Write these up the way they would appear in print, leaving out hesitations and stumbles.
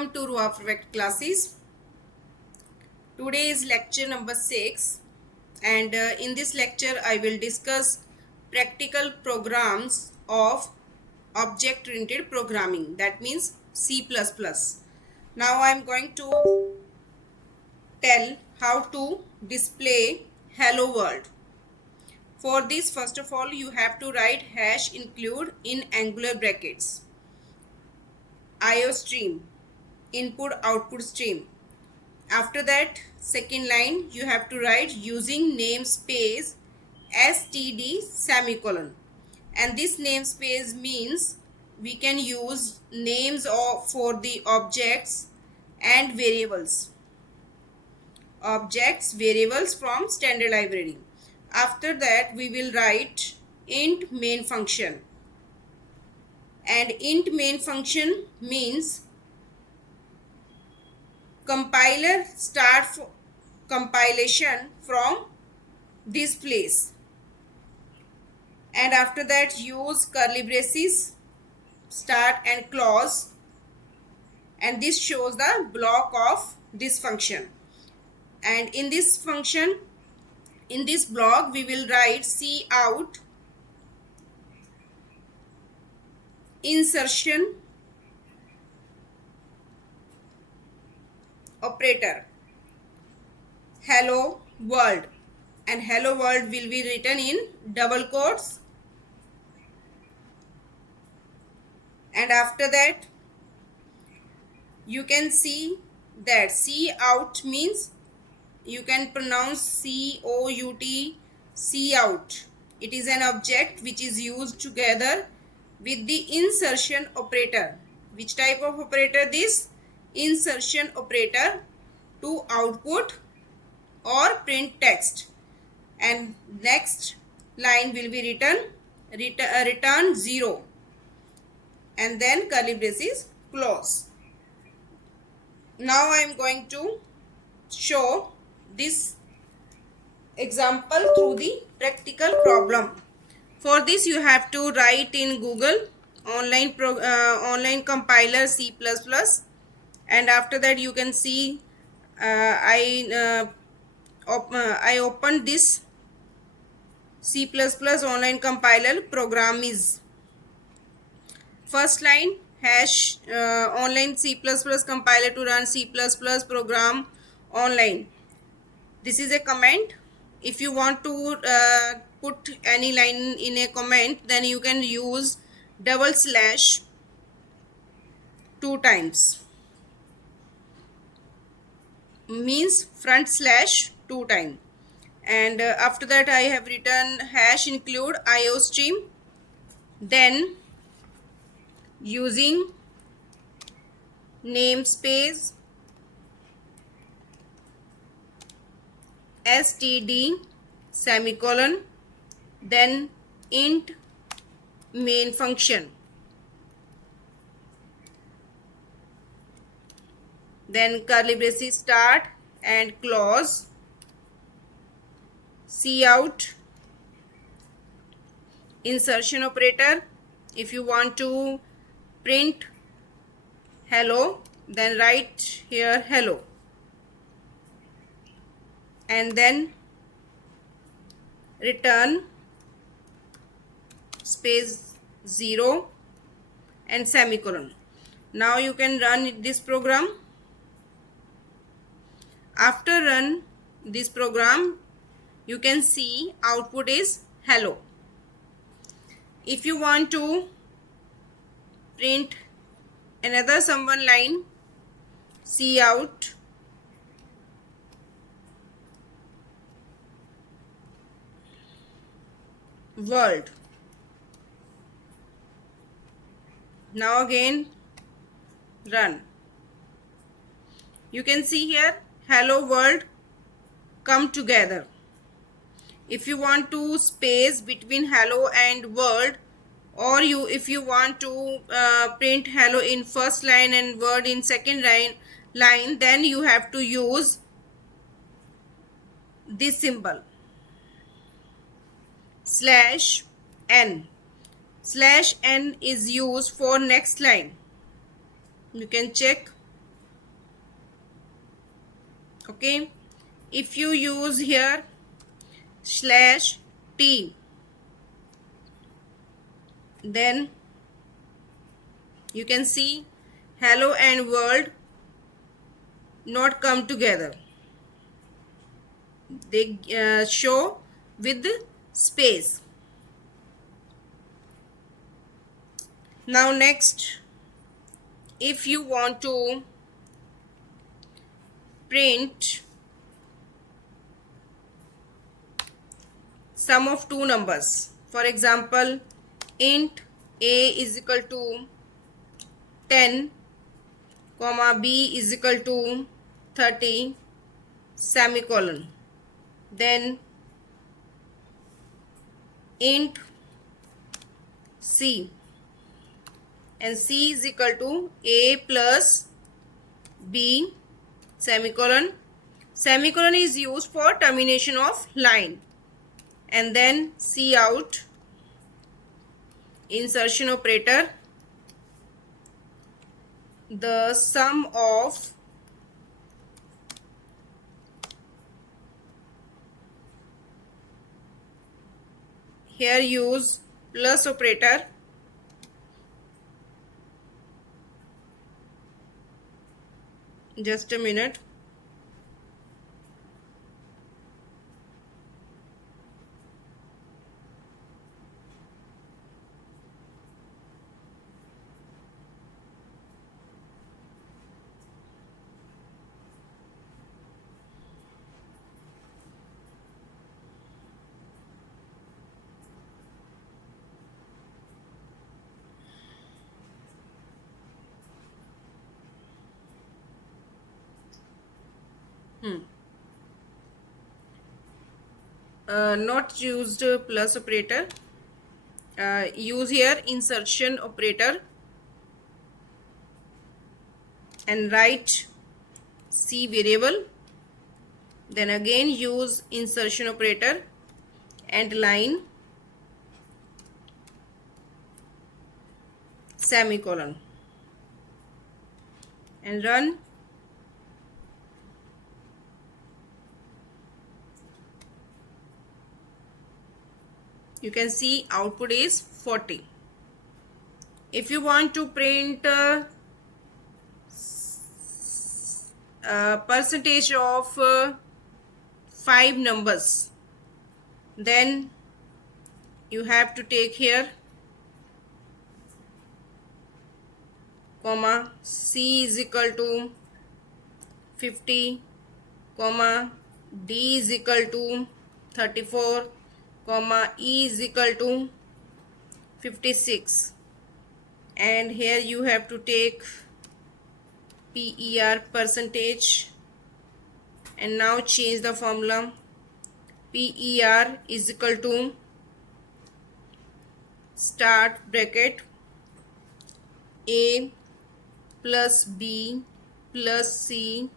Welcome to Ruha Perfect classes. Today is lecture number 6 and in this lecture I will discuss practical programs of object oriented programming, that means C++. Now I am going to tell how to display hello world. For this, first of all, you have to write hash include in angular brackets IO stream, input output stream. After that, second line, you have to write using namespace std semicolon, and this namespace means we can use names for the objects and variables from standard library. After that, we will write int main function, and int main function means compiler start compilation from this place, and after that use curly braces start and close, and this shows the block of this function. And in this function, in this block, we will write cout insertion operator hello world, and hello world will be written in double quotes. And after that, you can see that cout means you can pronounce cout. It is an object which is used together with the insertion operator. Which type of operator? This insertion operator to output or print text. And next line will be return 0, and then curly braces close. Now I am going to show this example through the practical problem. For this, you have to write in Google online compiler C++, and after that you can see I opened this C++ online compiler program. Is first line hash online C++ compiler to run C++ program online. This is a comment. If you want to put any line in a comment, then you can use // 2 times, means front slash 2 times. And after that, I have written hash include IO stream, then using namespace std semicolon, then int main function, then curly braces start and close, cout insertion operator. If you want to print hello, then write here hello, and then return space 0 and semicolon. Now you can run this program. After run this program, you can see output is hello. If you want to print another someone line, cout world. Now again run. You can see here hello world come together. If you want to space between hello and world, or if you want to print hello in first line and word in second line, then you have to use this symbol /n. /n is used for next line. You can check Okay, if you use here slash t, then you can see hello and world not come together, they show with space. Now next, if you want to print sum of two numbers, for example int a is equal to 10 comma b is equal to 30 semicolon, then int c, and c is equal to a plus b semicolon. Semicolon is used for termination of line, and then c out, insertion operator, the sum of here use plus operator, just a minute. Not used plus operator, use here insertion operator and write c variable, then again use insertion operator and line semicolon and run. You can see output is 40. If you want to print percentage of 5 numbers, then you have to take here comma c is equal to 50 comma d is equal to 34 comma e is equal to 56, and here you have to take per percentage, and now change the formula. Per is equal to start bracket a plus b plus c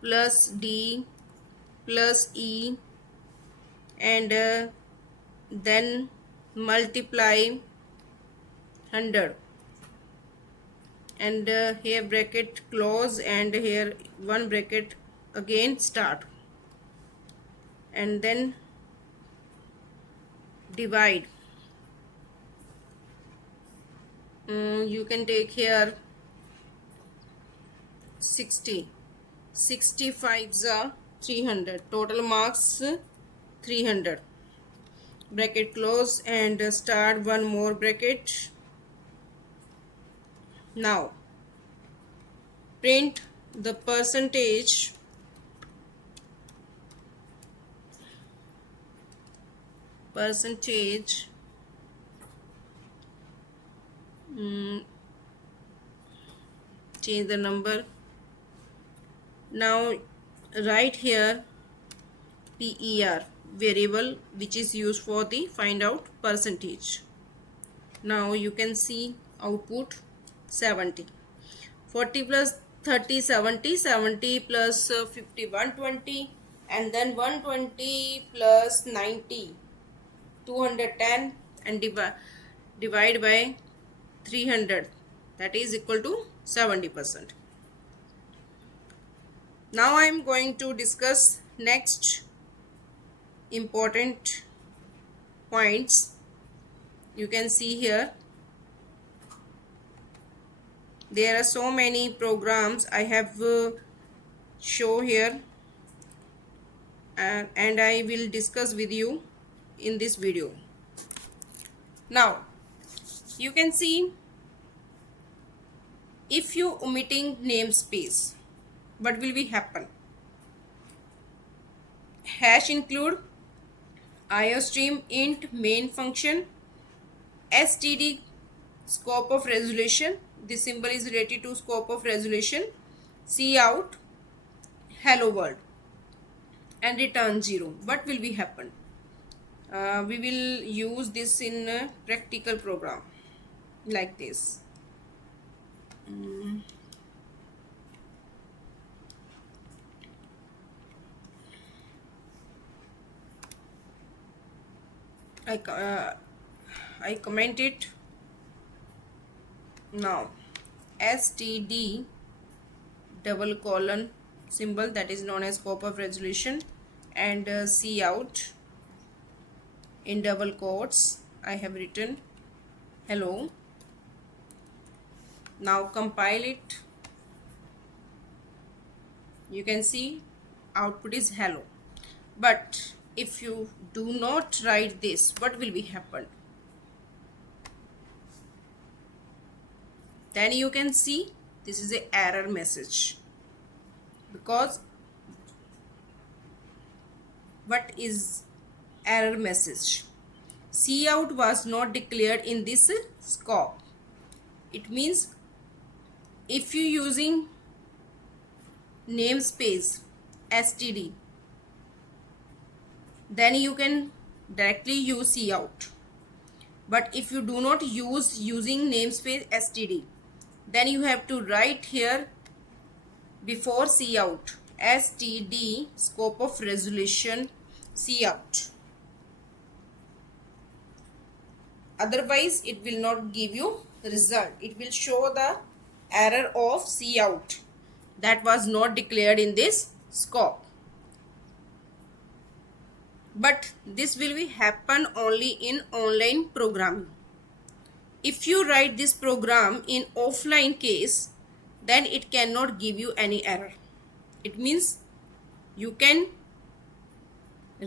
plus d plus e, and then multiply 100, and here bracket close, and here one bracket again start, and then divide. You can take here 60, 65 is 300, total marks 300, bracket close and start one more bracket. Now print the percentage change the number. Now write here per variable, which is used for the find out percentage. Now you can see output 70, 40 plus 30 70, 70 plus 50 120, and then 120 plus 90 210, and divide by 300, that is equal to 70%. Now I am going to discuss next important points. You can see here there are so many programs I have show here, and I will discuss with you in this video. Now you can see, if you omitting namespace, what will be happen? Hash include iostream int main function std scope of resolution. This symbol is related to scope of resolution. Cout hello world and return 0. What will be happen? We will use this in a practical program like this. I comment it now. std double colon symbol, that is known as scope of resolution, and cout in double quotes I have written hello. Now compile it. You can see output is hello. But if you do not write this, what will be happen? Then you can see this is a error message, because what is error message? Cout was not declared in this scope. It means if you using namespace std, then you can directly use cout. But if you do not using namespace std, then you have to write here before cout std scope of resolution cout. Otherwise it will not give you result. It will show the error of cout that was not declared in this scope. But this will be happen only in online programming. If you write this program in offline case, then it cannot give you any error. It means you can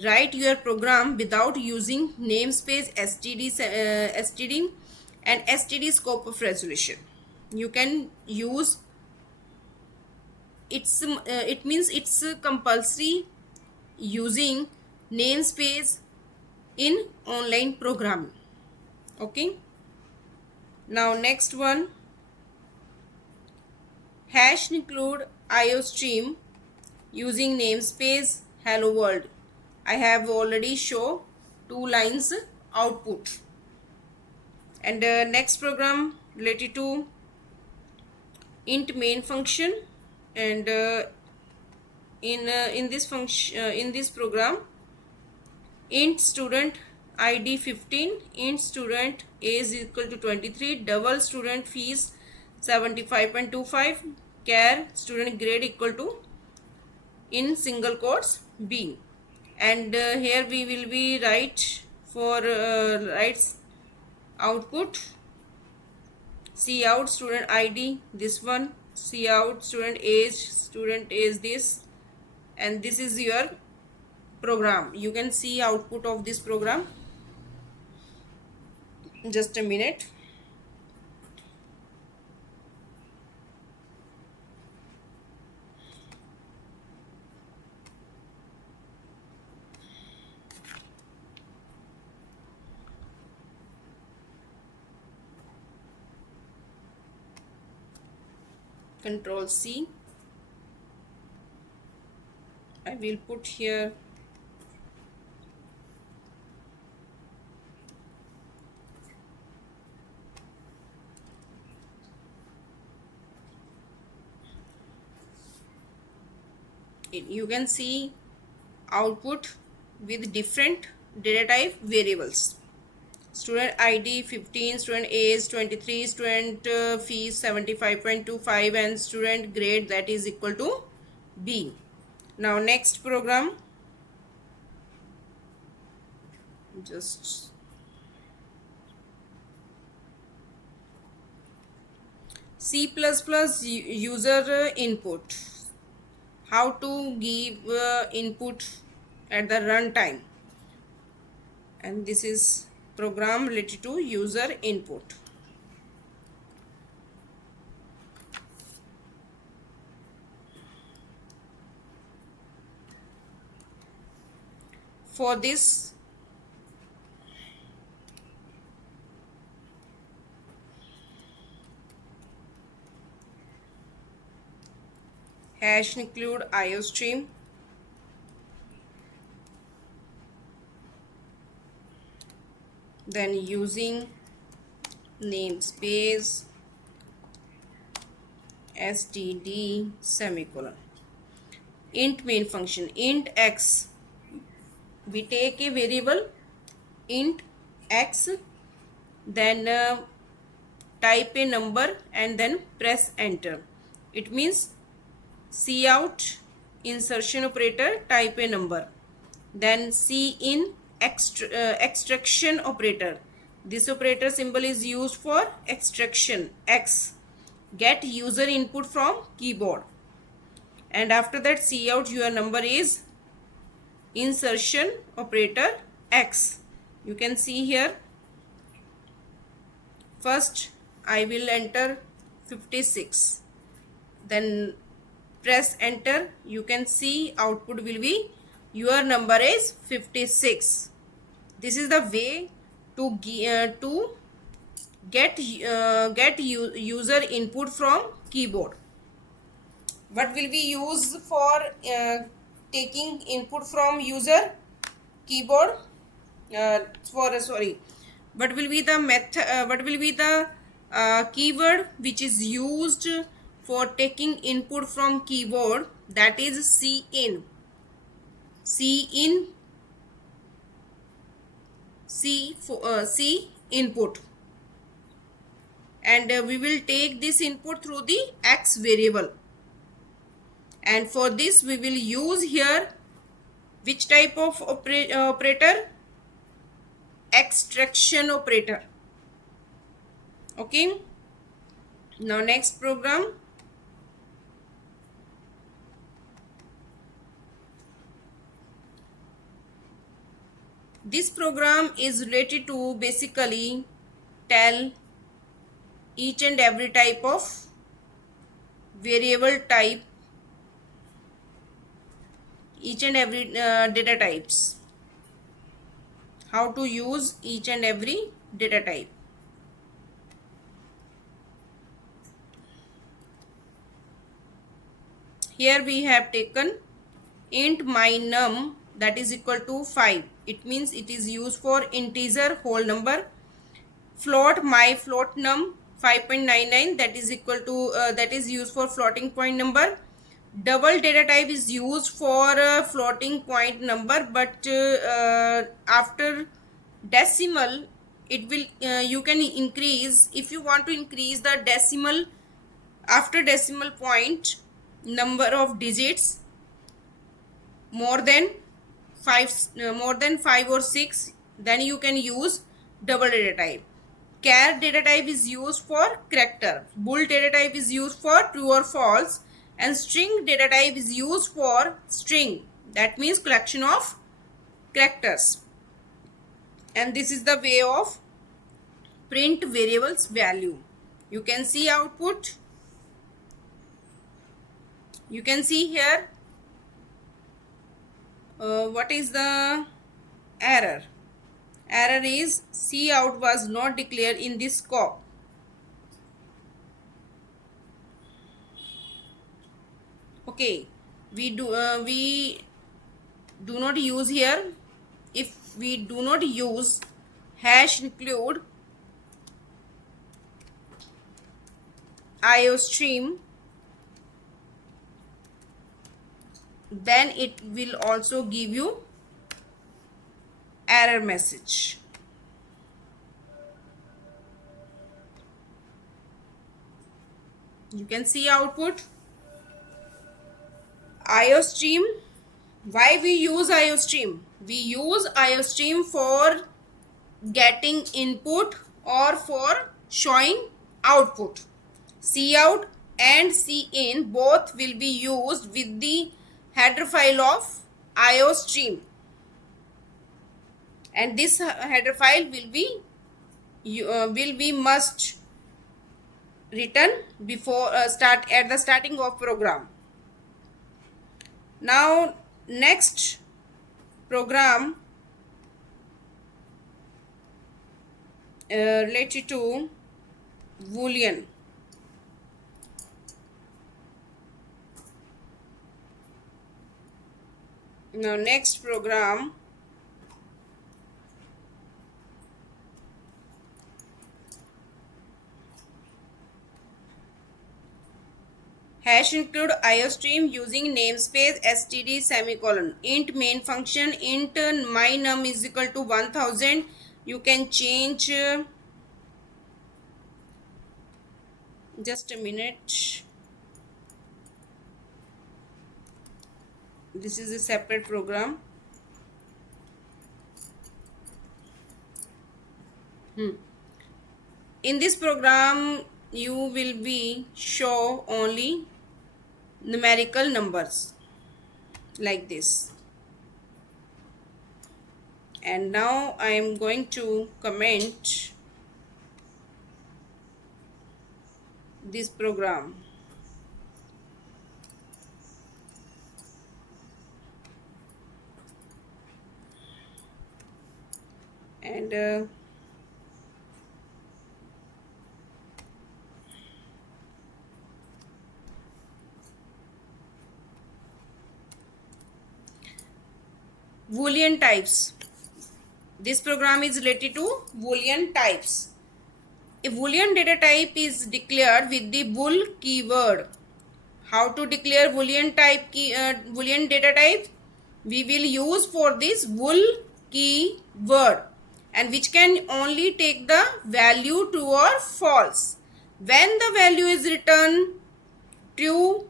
write your program without using namespace std and std scope of resolution. You can use it means it's compulsory using namespace in online programming. Okay, now next one, hash include iostream using namespace hello world. I have already show 2 lines output. And next program related to int main function, and in this function in this program, int student id 15, int student age is equal to 23, double student fees 75.25, char student grade equal to in single quotes b. And here we will be write for writes output cout student id, this one, cout student age this, and this is your program. You can see output of this program. Just a minute. Control C. I will put here you can see output with different data type variables. Student id 15, student age 23, student fees 75.25, and student grade that is equal to B. Now next program, just C++ user input. How to give input at the runtime, and this is program related to user input. For this, hash include IOStream, then using namespace std semicolon. Int main function, int x, we take a variable int x, then type a number and then press enter. It means cout insertion operator, type a number, then cin extraction operator. This operator symbol is used for extraction, x, get user input from keyboard, and after that cout your number is insertion operator x. You can see here, first I will enter 56, then press enter. You can see output will be your number is 56. This is the way to get user input from keyboard. What will we use for taking input from user keyboard? What will be the method? What will be the keyword which is used for taking input from keyboard? That is cin. C input, and we will take this input through the x variable, and for this we will use here which type of operator? Extraction operator. Okay, now next program, this program is related to basically tell each and every type of variable type, each and every data types, how to use each and every data type. Here we have taken int my num, that is equal to 5. It means it is used for integer whole number. Float my float num 5.99, that is equal to that is used for floating point number. Double data type is used for floating point number, but after decimal it will you can increase. If you want to increase the decimal, after decimal point number of digits more than 5 or 6, then you can use double data type. Char data type is used for character, bool data type is used for true or false, and string data type is used for string, that means collection of characters. And this is the way of print variables value. You can see output. You can see here what is the error? Error is cout was not declared in this scope. Okay, we do not use here. If we do not use hash include IOStream, then it will also give you error message. You can see output. IOStream. Why we use IOStream? We use IOStream for getting input or for showing output. Cout and Cin both will be used with the header file of IOStream, and this header file will be must written before start at the starting of program. Now next program related to Boolean. Now next program hash include IOStream using namespace std semicolon int main function int my num is equal to 1000. You can change just a minute. This is a separate program. In this program you will be show only numerical numbers like this. And now I am going to comment this program. And Boolean types. This program is related to Boolean types. A Boolean data type is declared with the bool keyword. How to declare Boolean Boolean data type? We will use for this bool keyword, and which can only take the value true or false. When the value is written true,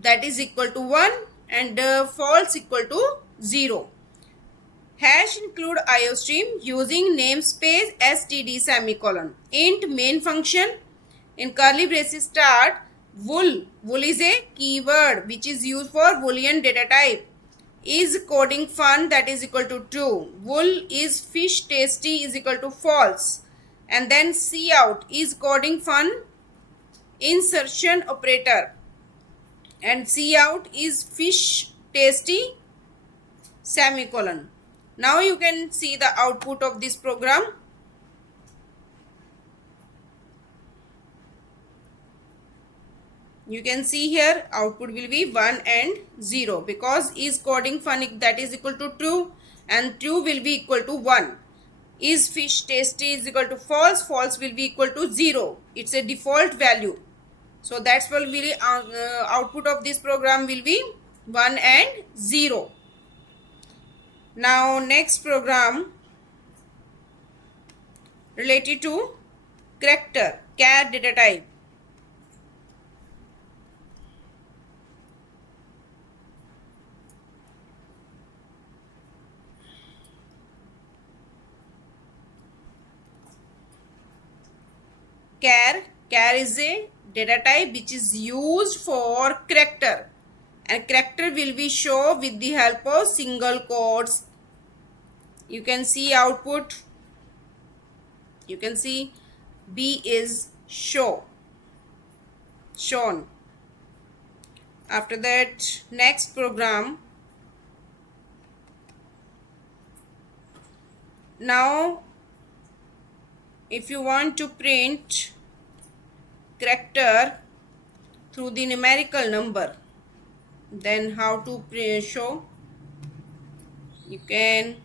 that is equal to 1, and false equal to 0. Hash include IOStream using namespace std semicolon int main function in curly braces start bool. Bool is a keyword which is used for Boolean data type. Is coding fun, that is equal to true. Bool is fish tasty is equal to false. And then cout is coding fun insertion operator, and cout is fish tasty semicolon. Now you can see the output of this program. You can see here output will be 1 and 0 because is coding fun, that is equal to true, and true will be equal to 1. Is fish tasty is equal to false, false will be equal to 0. It's a default value. So that's what will be output of this program will be 1 and 0. Now next program related to character, char data type. Char is a data type which is used for character, and character will be shown with the help of single quotes. You can see output. You can see B is shown. After that, next program. Now if you want to print character through the numerical number, then how to show? You can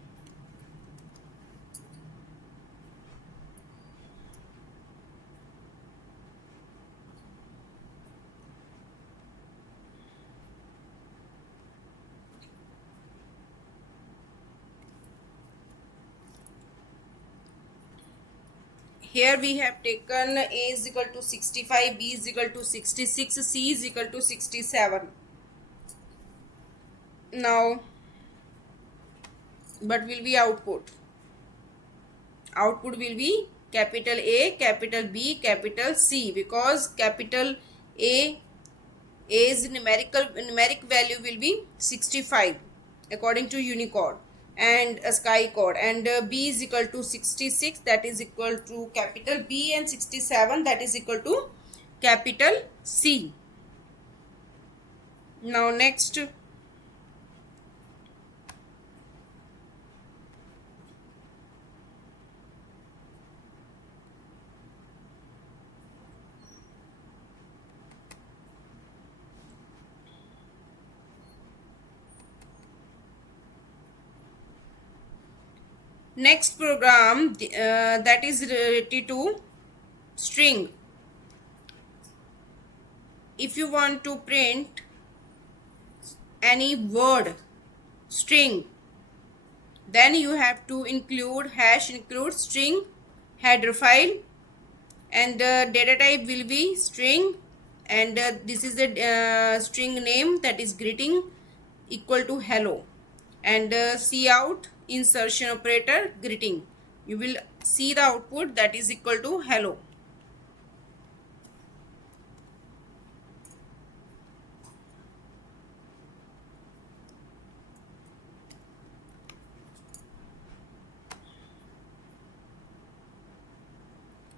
here we have taken A is equal to 65, B is equal to 66, C is equal to 67. Now what will be output? Output will be capital A, capital B, capital C, because capital A's numeric value will be 65 according to Unicode and a Sky code, and B is equal to 66, that is equal to capital B, and 67, that is equal to capital C. Now next program, that is related to string. If you want to print any word string, then you have to include include string header file, and the data type will be string, and this is the string name, that is greeting equal to hello, and cout insertion operator greeting. You will see the output, that is equal to hello.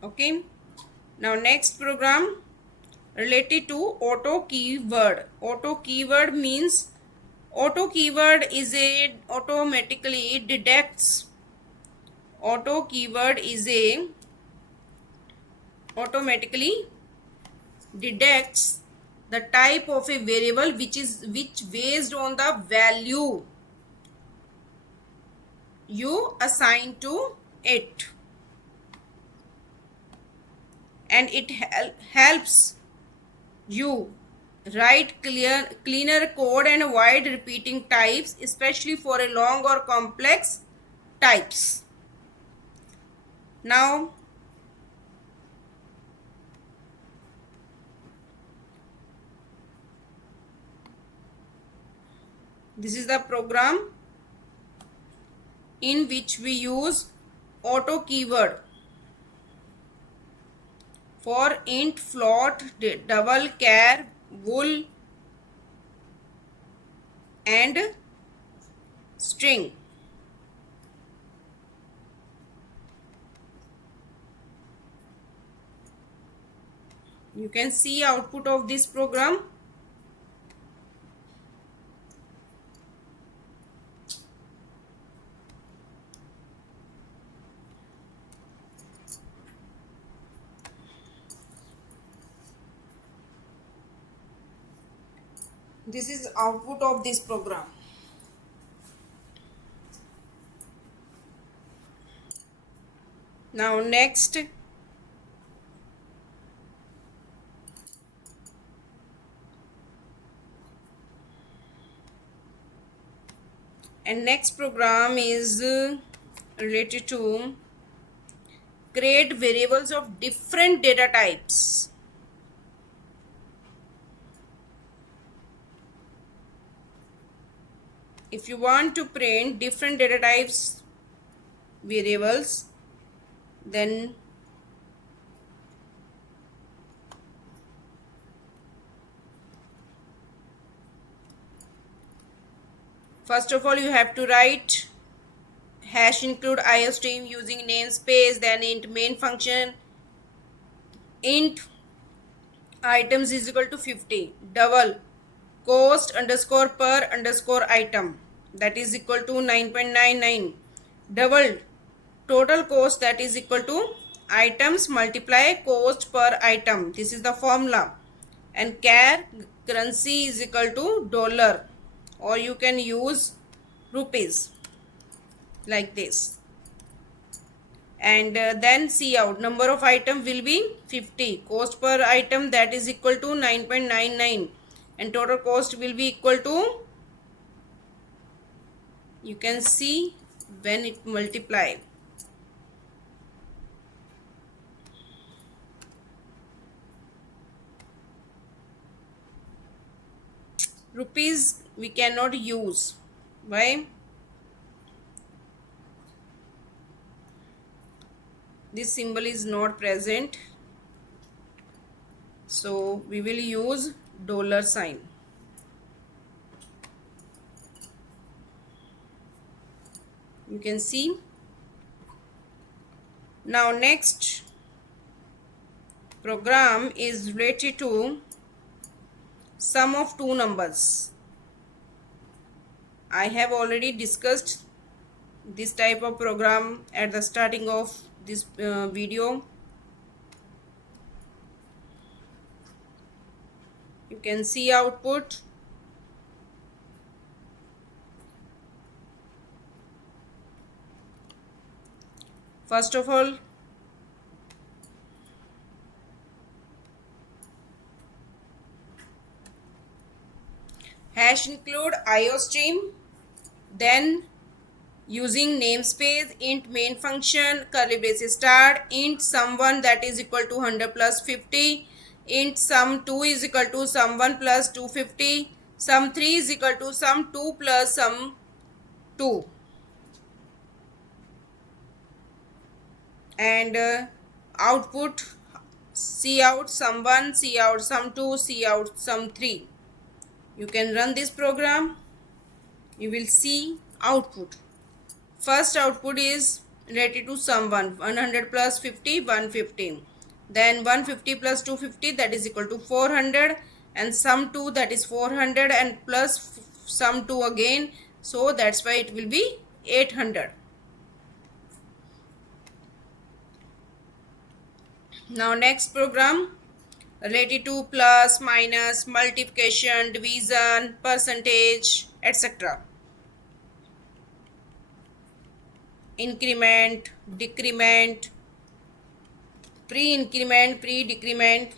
Okay. Now next program related to auto keyword. Auto keyword means, auto keyword is a automatically detects, auto keyword is a automatically detects the type of a variable which based on the value you assign to it, and it helps you write cleaner code and avoid repeating types, especially for a long or complex types. Now this is the program in which we use auto keyword for int, float, double, char, bool and string. You can see output of this program. This is output of this program. Now next program is related to create variables of different data types. If you want to print different data types variables, then first of all you have to write hash include iostream using namespace, then int main function int items is equal to 50, double cost underscore per underscore item, that is equal to 9.99, double total cost, that is equal to items multiply cost per item, this is the formula, and char currency is equal to dollar, or you can use rupees like this, and then cout number of item will be 50, cost per item, that is equal to 9.99, and total cost will be equal to, you can see when it multiply, rupees we cannot use. Why? This symbol is not present, so we will use dollar sign. You can see. Now next program is related to sum of two numbers. I have already discussed this type of program at the starting of this video. You can see output. First of all, hash include IOStream, then using namespace int main function curly braces start int sum1 that is equal to 100 plus 50, int sum2 is equal to sum1 plus 250, sum3 is equal to sum2 plus sum2, and output cout sum1, cout sum2, cout sum3. You can run this program. You will see output. First output is related to sum1, 100 plus 50, 150. Then 150 plus 250 that is equal to 400, and sum2 that is 400 and plus sum2 again. So that's why it will be 800. Now next program related to plus, minus, multiplication, division, percentage, etc. Increment, decrement, pre-increment, pre-decrement.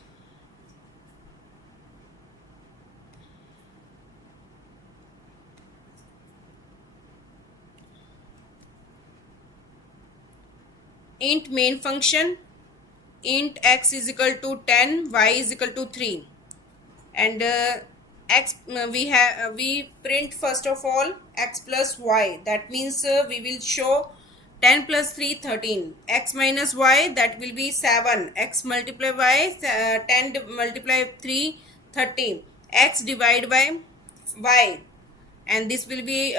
Int main function, int x is equal to 10, y is equal to 3, and x we print first of all x plus y. That means we will show 10 plus 3 13, x minus y that will be 7, x multiply y 10 multiply 3 13, x divide by y, and this will be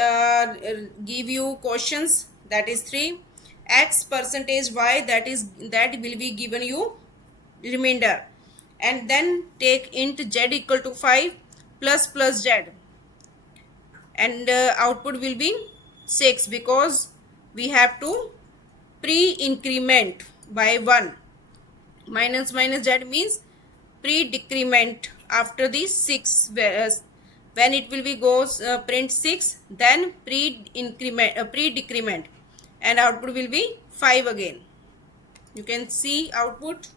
give you questions, that is 3, x percentage y that will be given you remainder, and then take int z equal to 5 plus z, and output will be 6 because we have to pre-increment by 1. Minus z means pre-decrement after the 6, when it will be goes print 6, then pre-increment pre-decrement, and output will be 5 again. You can see output.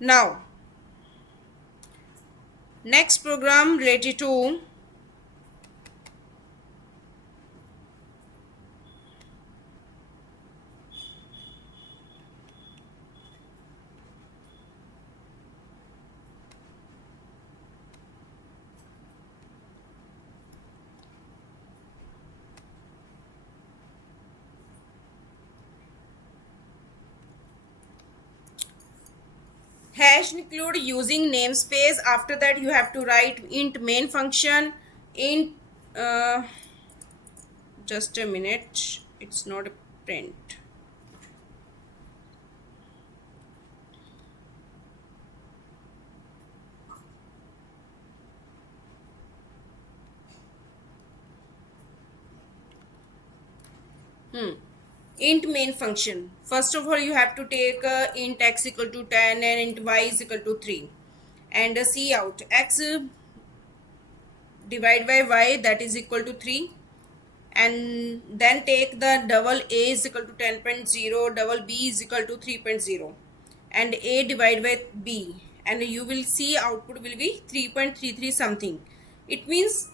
Now next program related to hash include using namespace. After that you have to write int main function, int just a minute, it's not a print. Int main function. First of all you have to take int x equal to 10 and int y is equal to 3, and cout x divide by y that is equal to 3, and then take the double a is equal to 10.0, double b is equal to 3.0, and a divide by b, and you will see output will be 3.33 something. It means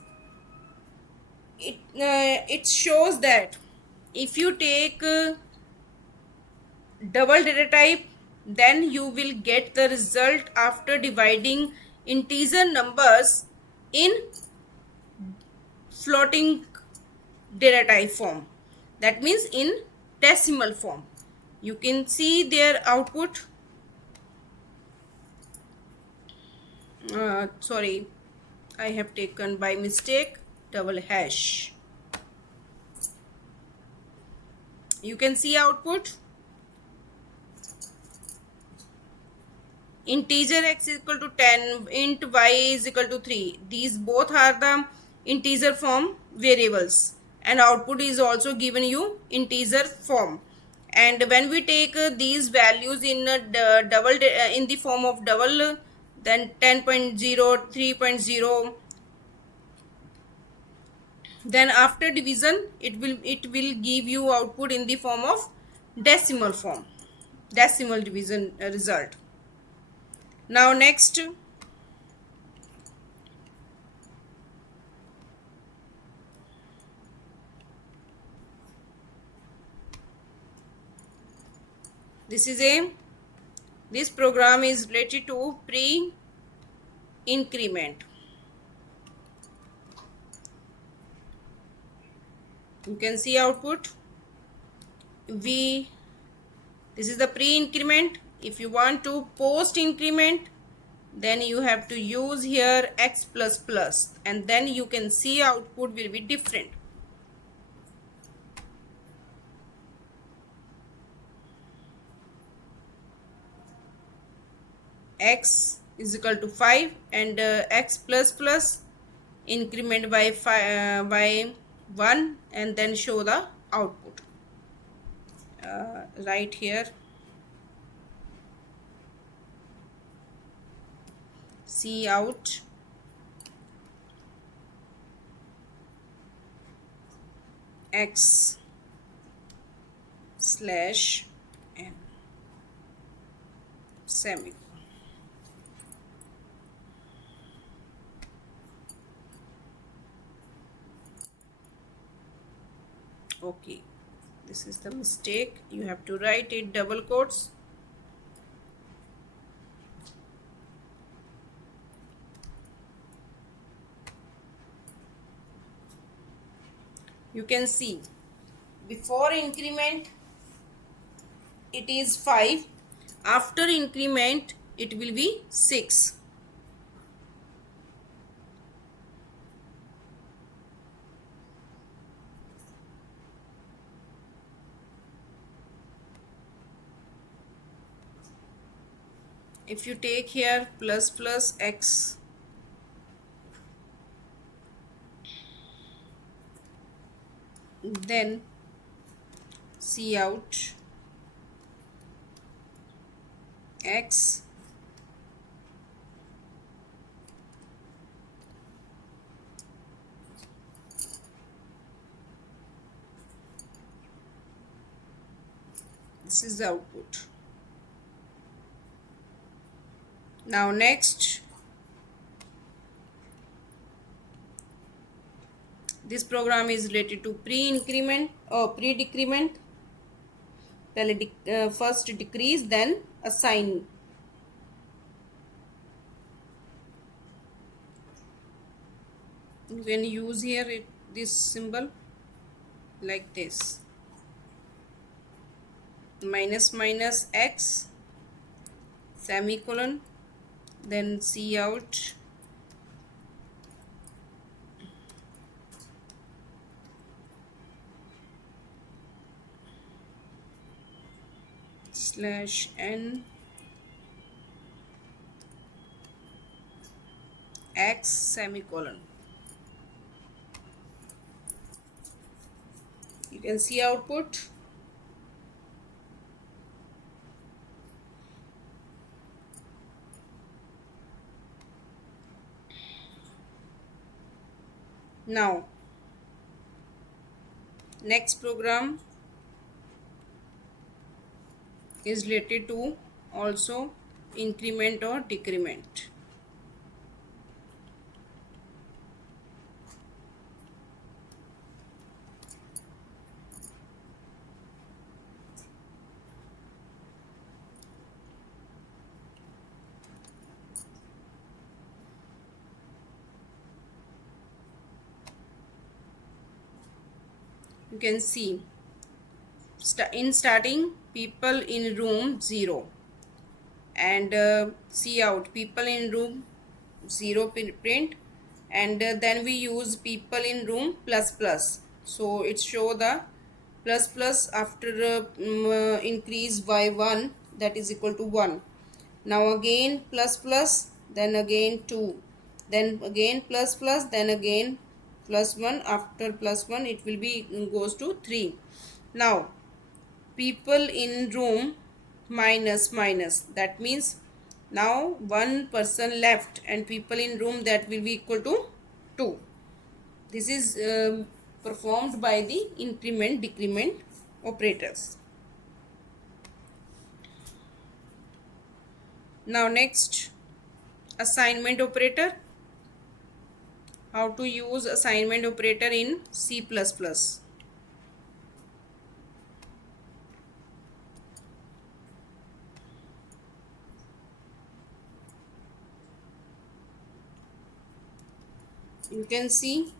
it shows that if you take double data type, then you will get the result after dividing integer numbers in floating data type form, that means in decimal form. You can see their output. Sorry, I have taken by mistake double hash. You can see output. Integer x is equal to 10, int y is equal to 3. These both are the integer form variables, and output is also given you integer form. And when we take these values in in the form of double, then 10.0, 3.0, then after division it will give you output in the form of decimal form, decimal division result. Now next, this program is related to pre increment. You can see output. This is the pre increment. If you want to post increment, then you have to use here x plus plus, and then you can see output will be different. X is equal to 5, and x plus plus increment by 1, and then show the output. Right here, see out x slash n semicolon. Okay, this is the mistake. You have to write it double quotes. You can see before increment it is 5, after increment it will be 6. If you take here plus plus x, then see out x this is the output. Now next, this program is related to pre-increment or pre-decrement. First decrease, then assign. You can use here this symbol like this, minus minus x semicolon, then see out slash n x semicolon. You can see output. Now next program is related to also increment or decrement. you can see in starting people in room 0, and see out people in room 0 print, and then we use people in room plus plus, so it show the plus plus after increase by 1, that is equal to 1. Now again plus plus, then again 2, then again plus plus, then again plus 1. After plus 1 it will be goes to 3. Now people in room minus minus, that means now one person left and people in room, that will be equal to 2. This is performed by the increment decrement operators. Now next, assignment operator. How to use assignment operator in C++. You can see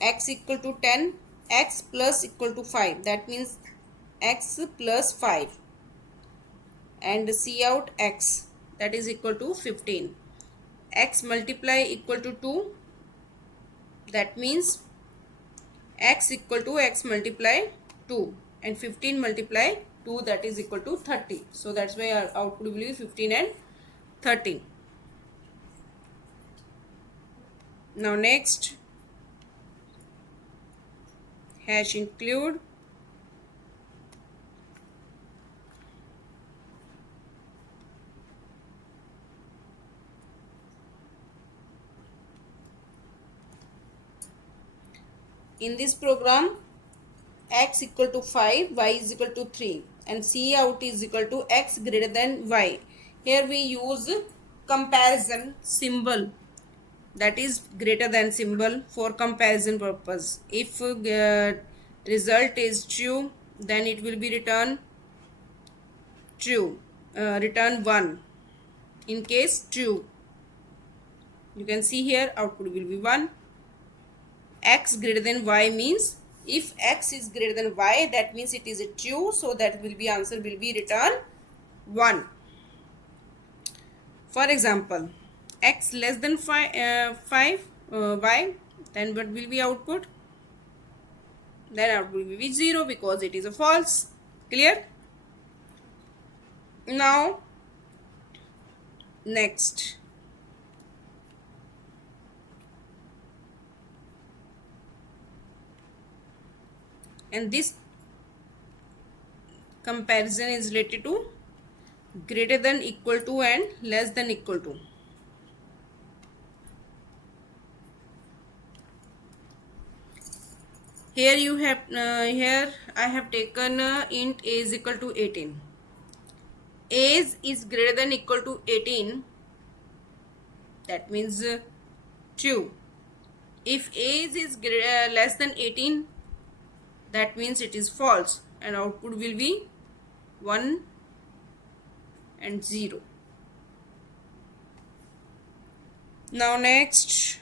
x equal to 10, x plus equal to 5, that means x plus 5, and C out x, that is equal to 15. X multiply equal to 2, that means x equal to x multiply 2, and 15 multiply 2, that is equal to 30. So that's why our output will be 15 and 13. Now next, hash include. In this program, x equal to 5, y is equal to 3, and C out is equal to x greater than y. Here we use comparison symbol, that is greater than symbol, for comparison purpose. If result is true, then it will be return true, return 1. In case true, you can see here output will be 1. X greater than y means if x is greater than y, that means it is a true, so that will be answer will be return 1. For example, x less than 5 y, then what will be output? Then output will be 0 because it is a false. Clear? Now next, and this comparison is related to greater than equal to and less than equal to. Here you have here I have taken int a is equal to 18. Age is greater than equal to 18, that means true. If age is less than 18, that means it is false, and output will be 1 and 0. Now next,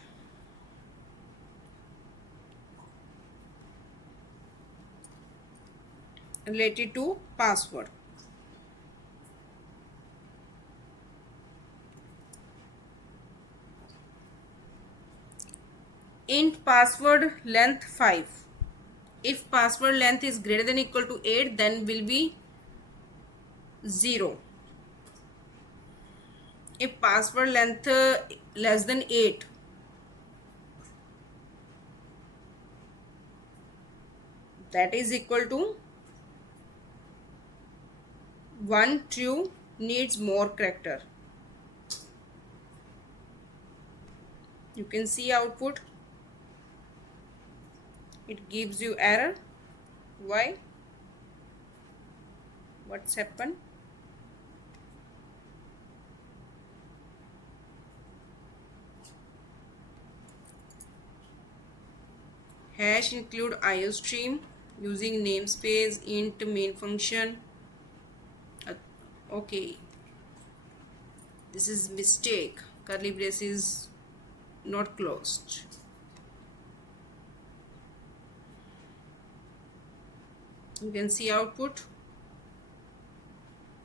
related to password. Int password length 5. If password length is greater than equal to 8, then will be 0. If password length less than 8, that is equal to 1 true, needs more character. You can see output, it gives you error. Why? What's happened? Hash include iostream using namespace int main function. Okay, this is mistake, curly brace is not closed. You can see output.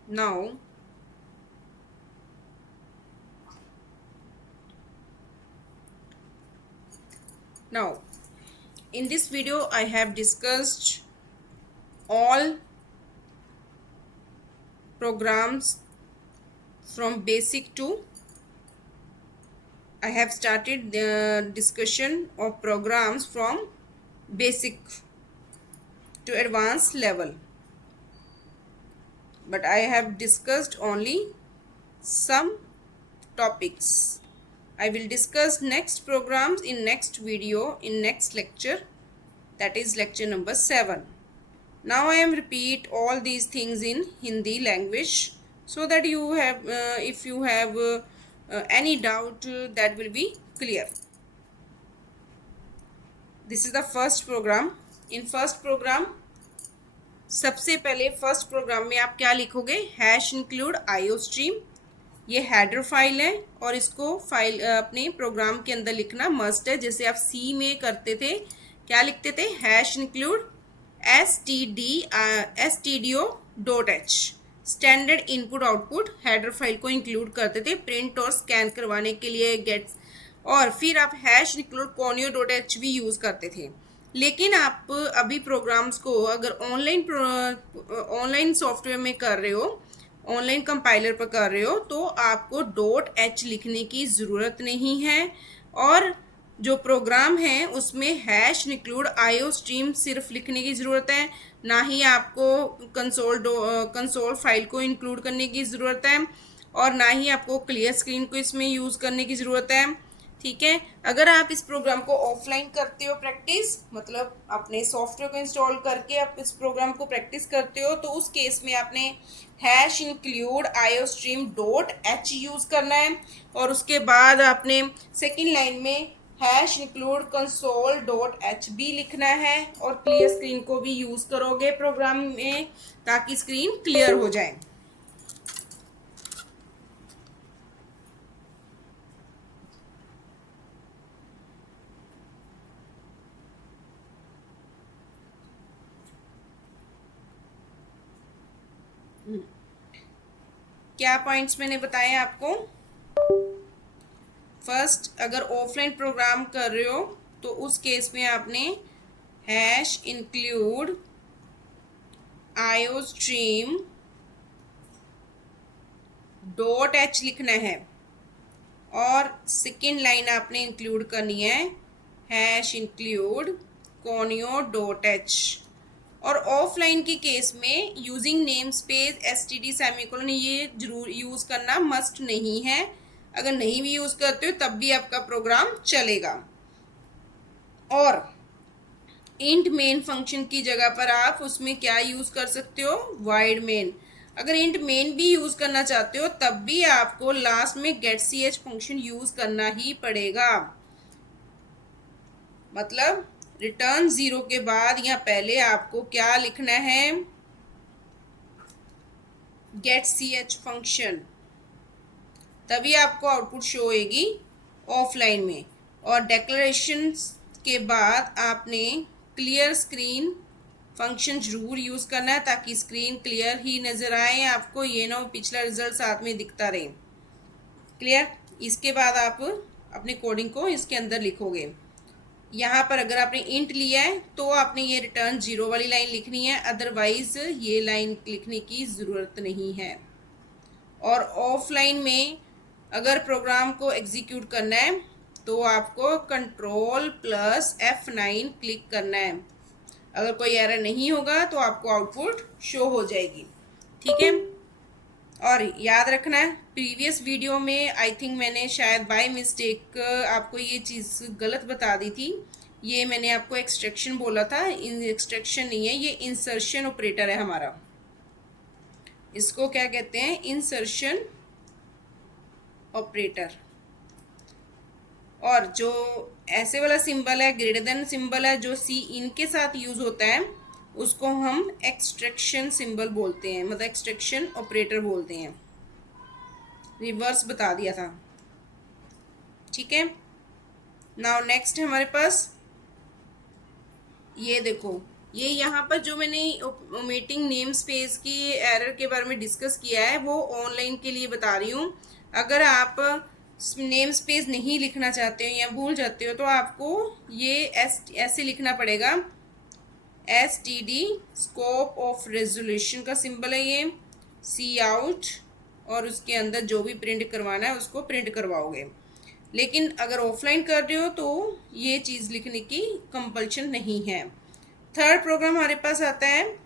Now in this video I have discussed all programs from basic to, I have started the discussion of programs from basic to advanced level, but I have discussed only some topics. I will discuss next programs in next video, in next lecture, that is lecture number 7. Now I am repeat all these things in Hindi language so that you have if you have any doubt that will be clear. This is the first program. In first program सबसे पहले first programme में आप क्या लिखोगे, hash include IO stream, ये header file है और इसको फाइल अपने प्रोग्राम के अंदर लिखना मस्ट है। जैसे आप सी में करते थे, क्या लिखते थे, hash include stdio.h, standard input output header file को इंक्लूड करते थे प्रिंट और स्कैन करवाने के लिए गेट्स, और फिर आप हैश इंक्लूड conio.h भी यूज़ करते थे। लेकिन आप अभी प्रोग्राम्स को अगर ऑनलाइन सॉफ्टवेयर में कर रहे हो, ऑनलाइन कंपाइलर पर कर रहे हो, तो आपको .h लिखने की ज़रूरत नहीं है, और जो प्रोग्राम है उसमें हैश इंक्लूड आईओ स्ट्रीम सिर्फ लिखने की ज़रूरत है, ना ही आपको कंसोल फाइल को इंक्लूड करने की ज़रूरत है, और ना ही आपको क्लियर स्क्रीन को इसमें यूज़ करने की ज़रूरत है। ठीक है, अगर आप इस प्रोग्राम को ऑफलाइन करते हो प्रैक्टिस, मतलब अपने सॉफ्टवेयर को इंस्टॉल करके आप इस प्रोग्राम को प्रैक्टिस करते हो, तो उस केस में आपने hash include IO stream .h use करना है, और उसके बाद आपने सेकेंड लाइन में हैश इंक्लूड console.h भी लिखना है, और क्लियर स्क्रीन को भी यूज़ करोगे प्रोग्राम में ताकि स्क्रीन क्लियर हो जाए। क्या पॉइंट्स मैंने बताए आपको। फर्स्ट, अगर ऑफलाइन प्रोग्राम कर रहे हो तो उस केस में आपने hash include IO stream .h लिखना है, और सेकेंड लाइन आपने इंक्लूड करनी है हैश इंक्लूड conio.h। और ऑफलाइन के केस में using name space std semicolon ये जरूर यूज़ करना मस्ट नहीं है। अगर नहीं भी यूज़ करते हो तब भी आपका प्रोग्राम चलेगा। और इंट मेन फंक्शन की जगह पर आप उसमें क्या यूज़ कर सकते हो, वाइड मेन। अगर इंट मेन भी यूज़ करना चाहते हो तब भी आपको लास्ट में गेट ch फंक्शन यूज़ करना ही पड़ेगा। मतलब रिटर्न 0 के बाद या पहले आपको क्या लिखना है, गेट ch फंक्शन, तभी आपको आउटपुट शो होएगी ऑफलाइन में। और डिक्लेरेशन के बाद आपने क्लियर स्क्रीन फंक्शन जरूर यूज़ करना है ताकि स्क्रीन क्लियर ही नज़र आए आपको, ये ना पिछला रिजल्ट साथ में दिखता रहे। क्लियर। इसके बाद आप अपने कोडिंग को इसके अंदर लिखोगे। यहाँ पर अगर आपने इंट लिया है तो आपने ये रिटर्न 0 वाली लाइन लिखनी है, अदरवाइज ये लाइन लिखने की ज़रूरत नहीं है। और ऑफलाइन में अगर प्रोग्राम को एग्जीक्यूट करना है तो आपको Ctrl+F9 क्लिक करना है। अगर कोई एरर नहीं होगा तो आपको आउटपुट शो हो जाएगी। ठीक है, और याद रखना है प्रीवियस वीडियो में आई थिंक मैंने शायद बाय मिस्टेक आपको ये चीज़ गलत बता दी थी। ये मैंने आपको एक्सट्रैक्शन बोला था, एक्सट्रैक्शन नहीं है, ये इंसर्शन ऑपरेटर है हमारा। इसको क्या कहते हैं, इंसर्शन ऑपरेटर। और जो ऐसे वाला सिंबल है, ग्रेटर देन सिंबल है, जो सी इन के साथ यूज़ होता है, उसको हम एक्सट्रैक्शन सिंबल बोलते हैं, मतलब एक्सट्रैक्शन ऑपरेटर बोलते हैं। रिवर्स बता दिया था। ठीक है, नाउ नेक्स्ट हमारे पास ये देखो, ये यहाँ पर जो मैंने ओमिटिंग नेम स्पेस की एरर के बारे में डिस्कस किया है वो ऑनलाइन के लिए बता रही हूँ। अगर आप नेम स्पेस नहीं लिखना चाहते हो या भूल जाते हो तो आपको ये ऐसे लिखना पड़ेगा। STD स्कोप ऑफ रेजोल्यूशन का सिंबल है ये, सी आउट, और उसके अंदर जो भी प्रिंट करवाना है उसको प्रिंट करवाओगे। लेकिन अगर ऑफलाइन कर रहे हो तो ये चीज़ लिखने की कंपल्शन नहीं है। थर्ड प्रोग्राम हमारे पास आता है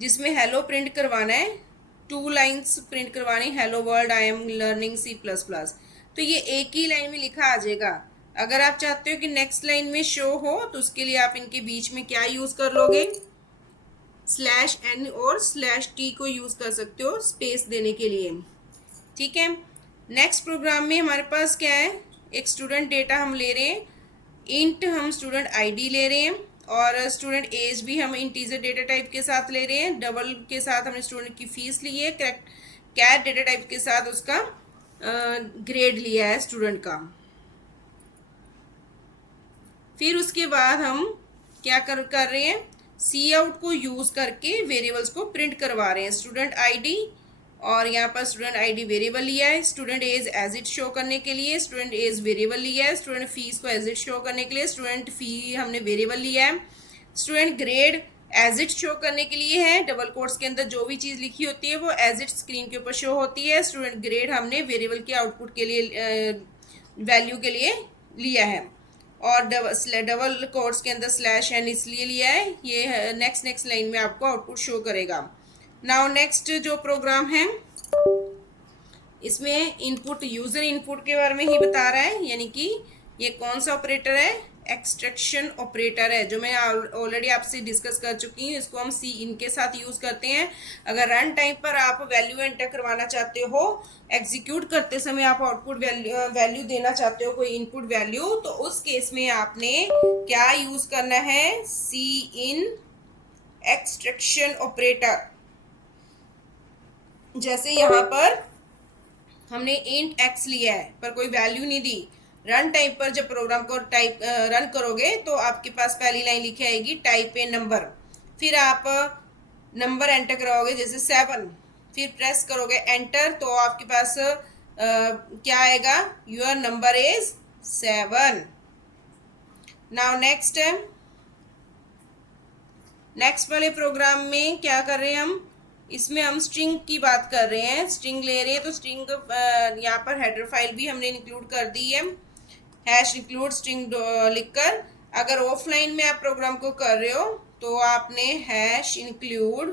जिसमें हेलो प्रिंट करवाना है, 2 लाइन्स प्रिंट करवानी, hello world I am learning C++। तो ये एक ही लाइन में लिखा आ जाएगा। अगर आप चाहते हो कि नेक्स्ट लाइन में शो हो तो उसके लिए आप इनके बीच में क्या यूज़ कर लोगे, /n और /t को यूज़ कर सकते हो स्पेस देने के लिए। ठीक है। नेक्स्ट प्रोग्राम में हमारे पास क्या है, एक स्टूडेंट डेटा हम ले रहे हैं, इंट हम स्टूडेंट आईडी ले रहे हैं, और स्टूडेंट एज भी हम इंटीजर डेटा टाइप के साथ ले रहे हैं। डबल के साथ हमने स्टूडेंट की फीस ली है, कैट डेटा टाइप के साथ उसका ग्रेड लिया है स्टूडेंट का। फिर उसके बाद हम क्या कर रहे हैं, सी आउट को यूज़ करके वेरिएबल्स को प्रिंट करवा रहे हैं। स्टूडेंट आईडी, और यहाँ पर स्टूडेंट आईडी वेरिएबल लिया है, student age as it show करने के लिए स्टूडेंट एज वेरिएबल लिया है, स्टूडेंट फीस को एज इट शो करने के लिए स्टूडेंट फी हमने वेरिएबल लिया है, student grade as it show करने के लिए है, डबल कोट्स के अंदर जो भी चीज़ लिखी होती है वो एज इट स्क्रीन के ऊपर शो होती है। स्टूडेंट ग्रेड हमने वेरिएबल के आउटपुट के लिए वैल्यू के लिए लिया है, और डबल कोट्स के अंदर /n इसलिए लिया है, ये नेक्स्ट लाइन में आपको आउटपुट शो करेगा। नाउ नेक्स्ट जो प्रोग्राम है इसमें इनपुट यूज़र इनपुट के बारे में ही बता रहा है, यानी कि ये कौन सा ऑपरेटर है, एक्सट्रैक्शन ऑपरेटर है, जो मैं ऑलरेडी आपसे डिस्कस कर चुकी हूँ। इसको हम सी इन के साथ यूज़ करते हैं। अगर रन टाइम पर आप वैल्यू एंटर करवाना चाहते हो, एग्जीक्यूट करते समय आप आउटपुट वैल्यू देना चाहते हो, कोई इनपुट वैल्यू, तो उस केस में आपने क्या यूज़ करना है, सी इन एक्सट्रैक्शन ऑपरेटर। जैसे यहाँ पर हमने इंट x लिया है पर कोई वैल्यू नहीं दी, रन टाइम पर जब प्रोग्राम को रन करोगे तो आपके पास पहली लाइन लिखी आएगी टाइप ए नंबर, फिर आप नंबर एंटर कराओगे जैसे 7, फिर प्रेस करोगे एंटर तो आपके पास क्या आएगा, your number is 7। Now next वाले प्रोग्राम में क्या कर रहे हैं हम, इसमें हम स्ट्रिंग की बात कर रहे हैं, स्ट्रिंग ले रहे हैं, तो स्ट्रिंग यहाँ पर हेडर फाइल भी हमने इंक्लूड कर दी है, #include स्ट्रिंग लिखकर। अगर ऑफलाइन में आप प्रोग्राम को कर रहे हो तो आपने #include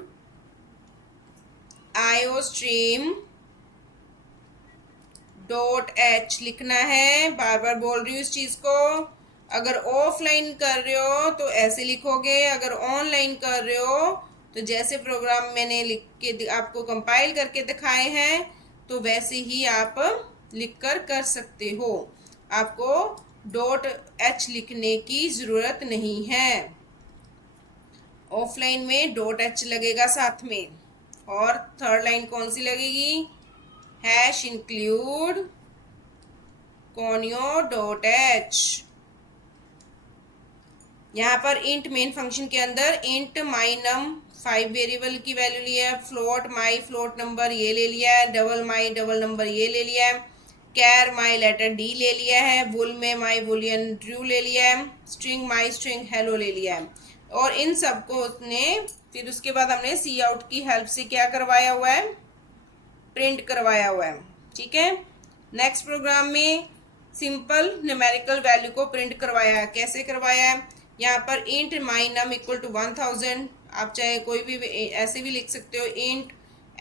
iostream.h लिखना है। बार बार बोल रही हूँ इस चीज़ को। अगर ऑफलाइन कर रहे हो तो ऐसे लिखोगे, अगर ऑनलाइन कर रहे हो तो जैसे प्रोग्राम मैंने लिख के आपको कंपाइल करके दिखाए हैं तो वैसे ही आप लिखकर कर सकते हो, आपको .h लिखने की ज़रूरत नहीं है। ऑफलाइन में .h लगेगा साथ में। और थर्ड लाइन कौन सी लगेगी, #include conio.h। यहाँ पर इंट मेन फंक्शन के अंदर इंट माई नम 5 वेरिएबल की वैल्यू लिया है, फ्लोट माई फ्लोट नंबर ये ले लिया है, डबल माई डबल नंबर ये ले लिया है, कैर माई लेटर डी ले लिया है, बुल में माई बुलियन ट्रू ले लिया है, स्ट्रिंग माई स्ट्रिंग हेलो ले लिया है। और इन सबको उसने फिर उसके बाद हमने सी आउट की हेल्प से क्या करवाया हुआ है, प्रिंट करवाया हुआ है। ठीक है। नेक्स्ट प्रोग्राम में सिंपल न्यूमेरिकल वैल्यू को प्रिंट करवाया है। कैसे करवाया है, यहाँ पर int my num equal to 1000, आप चाहे कोई भी ऐसे भी लिख सकते हो, int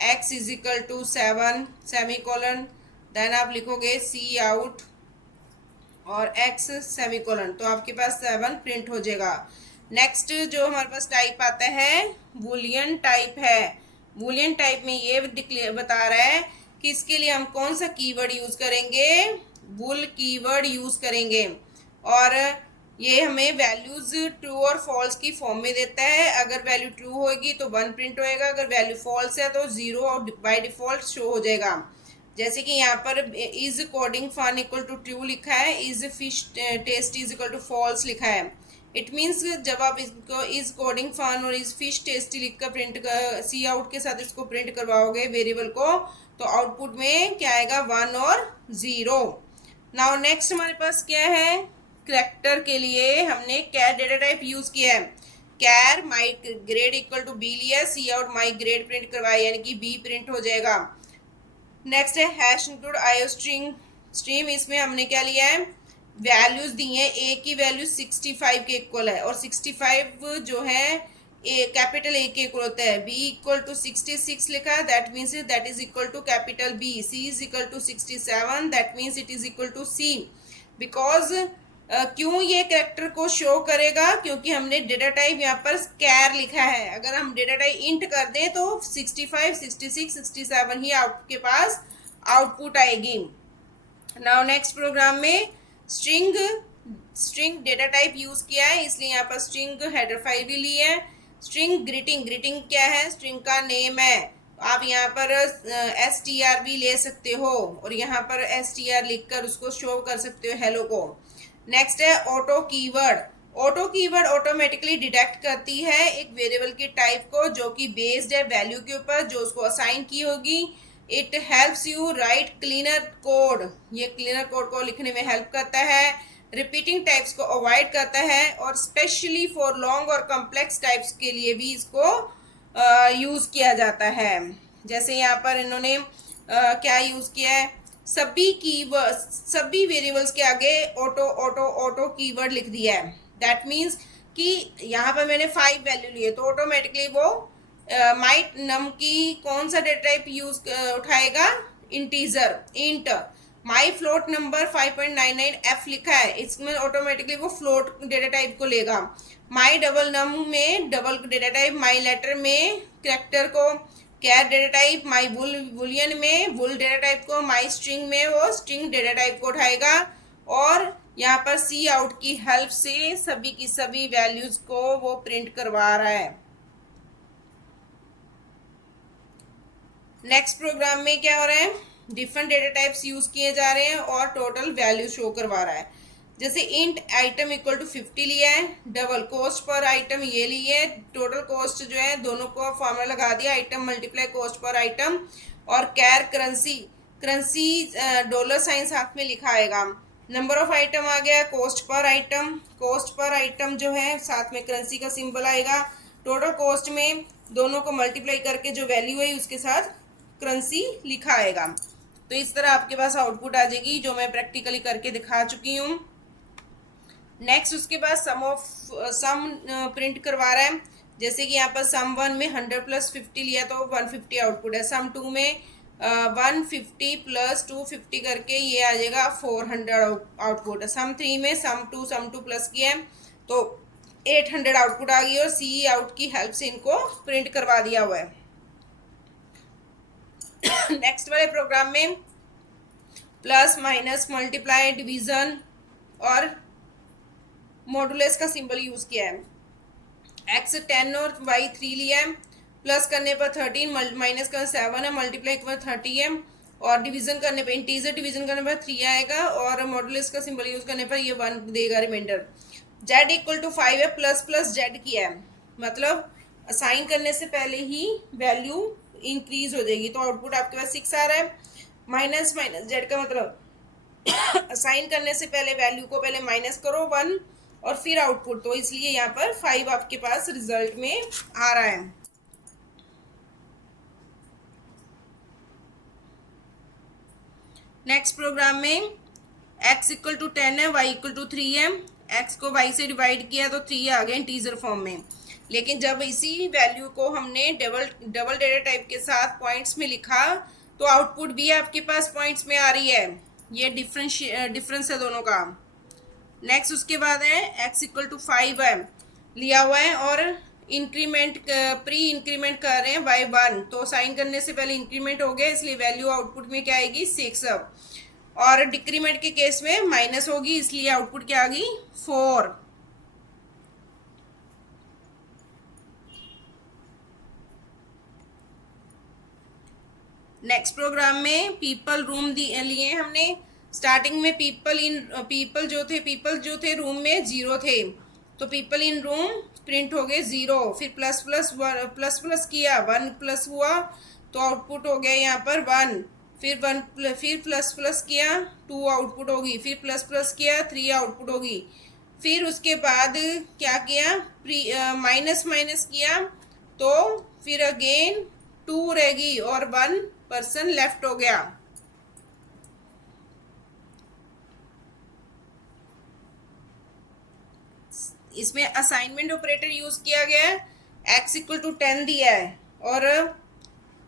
x is equal to 7 semicolon, then आप लिखोगे सी आउट और x सेमीकोलन, तो आपके पास 7 प्रिंट हो जाएगा। नेक्स्ट जो हमारे पास टाइप आता है बूलियन टाइप है। बूलियन टाइप में ये बता रहा है कि इसके लिए हम कौन सा कीवर्ड यूज़ करेंगे, बुल कीवर्ड यूज़ करेंगे, और ये हमें वैल्यूज ट्रू और फॉल्स की फॉर्म में देता है। अगर वैल्यू ट्रू होगी तो 1 प्रिंट होएगा, अगर वैल्यू फॉल्स है तो 0 और बाय डिफॉल्ट शो हो जाएगा। जैसे कि यहाँ पर is coding fun equal to true लिखा है, is fish taste is equal to false लिखा है। इट मीन्स जब आप इसको इज कोडिंग फन और इज फिश टेस्टी लिख कर प्रिंट कर सी आउट के साथ इसको प्रिंट करवाओगे वेरिएबल को, तो आउटपुट में क्या आएगा 1 और 0। नाउ नेक्स्ट हमारे पास क्या है, करैक्टर के लिए हमने कैर डेटा टाइप यूज किया है। कैर माई ग्रेड इक्वल टू बी लिया, सी आउट माई ग्रेड प्रिंट करवाया, यानी कि बी प्रिंट हो जाएगा। नेक्स्ट है हैश इंक्लूड आईओ स्ट्रीम, इसमें हमने क्या लिया है, वैल्यूज दी हैं। ए की वैल्यू 65 के इक्वल है और 65 जो है ए कैपिटल ए के इक्वल होता है। बी इक्वल टू 66 लिखा है, that means that is equal to capital B. C is equal to 67, that means it is equal to C. Because क्यों ये कैरेक्टर को शो करेगा, क्योंकि हमने डेटा टाइप यहाँ पर कैर लिखा है। अगर हम डेटा टाइप इंट कर दें तो 65, 66, 67 ही आपके पास आउटपुट आएगी। नाउ नेक्स्ट प्रोग्राम में स्ट्रिंग डेटा टाइप यूज किया है, इसलिए यहाँ पर स्ट्रिंग हेडर फाइल भी ली है। स्ट्रिंग ग्रीटिंग क्या है, स्ट्रिंग का नेम है। आप यहाँ पर str भी ले सकते हो और यहाँ पर str लिखकर उसको शो कर सकते हो हेलो को। नेक्स्ट है ऑटो कीवर्ड ऑटोमेटिकली डिटेक्ट करती है एक वेरिएबल की टाइप को जो कि बेस्ड है वैल्यू के ऊपर जो उसको असाइन की होगी। It helps you right cleaner code, ये क्लीनर कोड को लिखने में हेल्प करता है। रिपीटिंग टाइप्स को अवॉइड करता है और स्पेशली फॉर लॉन्ग और कॉम्प्लेक्स टाइप्स के लिए भी इसको यूज किया जाता है। जैसे यहाँ पर इन्होंने क्या यूज किया है, सभी वेरिएबल्स के आगे ऑटो कीवर्ड लिख दिया है। दैट मीन्स कि यहाँ पर मैंने 5 वैल्यू लिए तो ऑटोमेटिकली वो माई नम की कौन सा डेटा टाइप यूज उठाएगा, इंटीजर इंट। माई फ्लोट नंबर 5.99 f लिखा है, इसमें ऑटोमेटिकली वो फ्लोट डेटा टाइप को लेगा। माई डबल नम में double data type, my letter में कैरेक्टर को char data type, my boolean में बुल डेटा टाइप को, माई स्ट्रिंग में वो स्ट्रिंग डेटा टाइप को उठाएगा और यहाँ पर सी आउट की हेल्प से सभी की सभी वैल्यूज को वो प्रिंट करवा रहा है। नेक्स्ट प्रोग्राम में क्या हो रहा है, डिफरेंट डेटा टाइप्स यूज किए जा रहे हैं और टोटल वैल्यू शो करवा रहा है। जैसे इंट आइटम इक्वल टू 50 लिया है, डबल कॉस्ट पर आइटम ये लिए, टोटल कॉस्ट जो है दोनों को फॉर्मूला लगा दिया, item multiply cost per item. और कैर करेंसी डॉलर साइन साथ में लिखा आएगा। नंबर ऑफ आइटम आ गया, कॉस्ट पर आइटम जो है साथ में करेंसी का सिंबल आएगा। टोटल कॉस्ट में दोनों को मल्टीप्लाई करके जो वैल्यू है उसके साथ करेंसी लिखा आएगा। तो इस तरह आपके पास आउटपुट आ जाएगी जो मैं प्रैक्टिकली करके दिखा चुकी हूँ। नेक्स्ट उसके बाद सम प्रिंट करवा रहा है। जैसे कि यहाँ पर सम 1 में 100 प्लस 50 लिया तो 150 आउटपुट है। सम 2 में 150 प्लस 250 करके ये आ जाएगा 400 आउटपुट है। सम 3 में सम 2 प्लस किया है तो 800 आउटपुट आ गई और सी आउट की हेल्प से इनको प्रिंट करवा दिया हुआ है। नेक्स्ट वाले प्रोग्राम में प्लस माइनस मल्टीप्लाई डिवीजन और मॉडुलस का सिंबल यूज किया है। x 10 और y 3 लिया है, प्लस करने पर 13, माइनस करने 7 है, मल्टीप्लाई पर 30 है और डिवीजन करने पर इंटीजर डिवीजन करने पर 3 आएगा और मॉडुलस का सिंबल यूज करने पर ये 1 देगा रिमाइंडर। z इक्वल टू 5 है, प्लस प्लस z किया है, मतलब असाइन करने से पहले ही वैल्यू इंक्रीज हो जाएगी तो आउटपुट आपके पास 6 आ रहा है। माइनस z का मतलब असाइन करने से पहले वैल्यू को पहले माइनस करो 1 और फिर आउटपुट, तो इसलिए यहाँ पर 5 आपके पास रिजल्ट में आ रहा है। नेक्स्ट प्रोग्राम में x इक्वल टू 10 है, y इक्वल टू 3 है, x को y से डिवाइड किया तो 3 आ गया इंटीजर फॉर्म में। लेकिन जब इसी वैल्यू को हमने डबल डेटा टाइप के साथ पॉइंट्स में लिखा तो आउटपुट भी आपके पास पॉइंट्स में आ रही है। ये डिफरेंस है दोनों का। नेक्स्ट उसके बाद है x इक्वल टू 5 है लिया हुआ है और इंक्रीमेंट प्री इंक्रीमेंट कर रहे हैं y 1, तो साइन करने से पहले इंक्रीमेंट हो गया इसलिए वैल्यू आउटपुट में क्या आएगी 6 और डिक्रीमेंट के केस में माइनस होगी इसलिए आउटपुट क्या आ गई 4। नेक्स्ट प्रोग्राम में पीपल रूम लिए हमने। स्टार्टिंग में पीपल जो थे रूम में 0 थे, तो पीपल इन रूम प्रिंट हो गए 0, फिर प्लस प्लस प्लस प्लस किया 1 प्लस हुआ तो आउटपुट हो गया यहाँ पर 1, फिर 1 फिर प्लस प्लस किया 2 आउटपुट होगी, फिर प्लस प्लस किया 3 आउटपुट होगी, फिर उसके बाद क्या किया माइनस माइनस किया तो फिर अगेन 2 रहेगी और 1 पर्सन लेफ्ट हो गया। इसमें असाइनमेंट ऑपरेटर यूज किया गया है, x इक्वल टू 10 दिया है और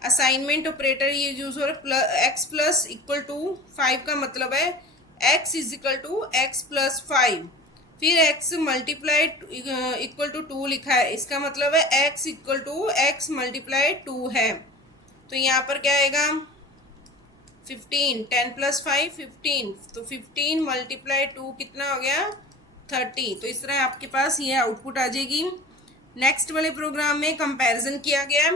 असाइनमेंट ऑपरेटर ये यूज हो रहा है x प्लस इक्वल टू 5 का मतलब है x is equal to x plus 5, फिर x मल्टीप्लाइड इक्वल टू 2 लिखा है, इसका मतलब है x equal to x multiplied 2 है। तो यहाँ पर क्या आएगा 15, 10 प्लस 5 15, तो 15 मल्टीप्लाइड 2 कितना हो गया 30। तो इस तरह आपके पास ये आउटपुट आ जाएगी। नेक्स्ट वाले प्रोग्राम में कंपैरिजन किया गया,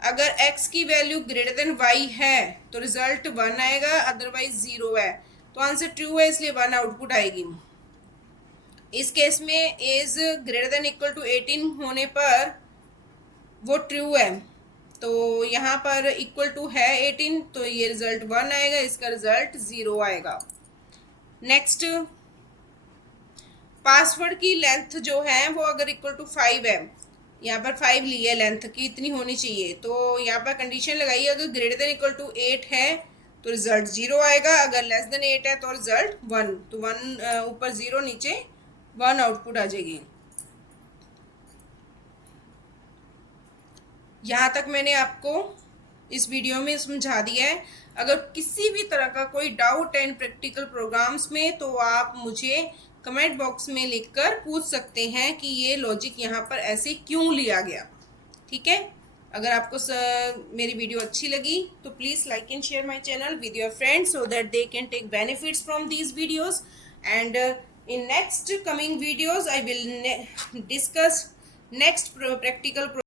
अगर x की वैल्यू ग्रेटर देन y है तो रिजल्ट 1 आएगा, अदरवाइज 0 है, तो आंसर ट्रू है इसलिए 1 आउटपुट आएगी। इस केस में age greater than equal to 18 होने पर वो ट्रू है, तो यहाँ पर इक्वल टू है 18 तो ये रिजल्ट 1 आएगा, इसका रिजल्ट 0 आएगा। नेक्स्ट पासवर्ड की लेंथ जो है वो अगर इक्वल टू 5 है, यहाँ पर 5 ली है लेंथ की इतनी होनी चाहिए, तो यहाँ पर कंडीशन लगाइए अगर ग्रेटर देन इक्वल टू 8 है तो रिजल्ट 0 आएगा, अगर लेस देन 8 है तो रिजल्ट 1, तो 1 ऊपर 0 नीचे 1 आउटपुट आ जाएगी। यहाँ तक मैंने आपको इस वीडियो में समझा दिया है। अगर किसी भी तरह का कोई डाउट है इन प्रैक्टिकल प्रोग्राम्स में तो आप मुझे कमेंट बॉक्स में लिखकर पूछ सकते हैं कि ये लॉजिक यहाँ पर ऐसे क्यों लिया गया। ठीक है, अगर आपको मेरी वीडियो अच्छी लगी तो please like and share my channel with your friends so that they can take benefits from these videos, and in next coming videos I will discuss next practical